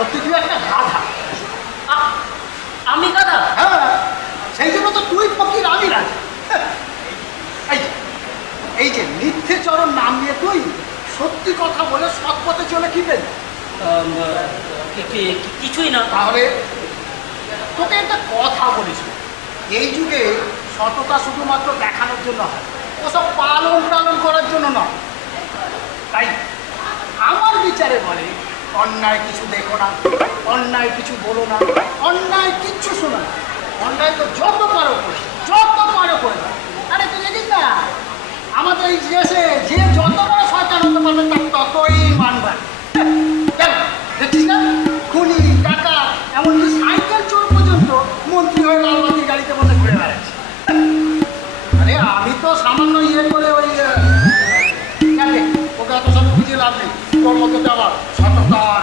সত্যি তুই একটা গাধা। আমি গাধা? হ্যাঁ, সেই জন্য তো তুই ফকির, আমি রাজা। এই যে মিথ্যে চরণ নাম নিয়ে তুই সত্যি কথা বলে সৎ পথে চলে কি পেলি? কিছুই না। তাহলে তোকে একটা কথা বলিস, এই যুগে সততা শুধুমাত্র দেখানোর জন্য হয়, ওসব পালন টালন করার জন্য নয়। তাই আমার বিচারে বলে, অন্যায় কিছু দেখো না, অন্যায় কিছু বলো না, অন্যায় কিচ্ছু শোনো না, অন্যায় তো যত পারো করে, যত পারো করে দাও। আরে তুই দেখিস না, আমাদের এই দেশে যে যত বড় সরকার হতে পারবে তার ততই মান বাড়ে। কেন দেখছিস না, খুনি টাকা এমনকি সাইকেল চোর পর্যন্ত মন্ত্রী হয়ে লালবাতি গাড়িতে বসে ঘুরে বেড়াচ্ছে। আরে আমি তো সামান্য ইয়ে করে ওই ওকে এত সব বুঝিয়ে লাভ নেই, তোর মধ্যে তো আমার সততার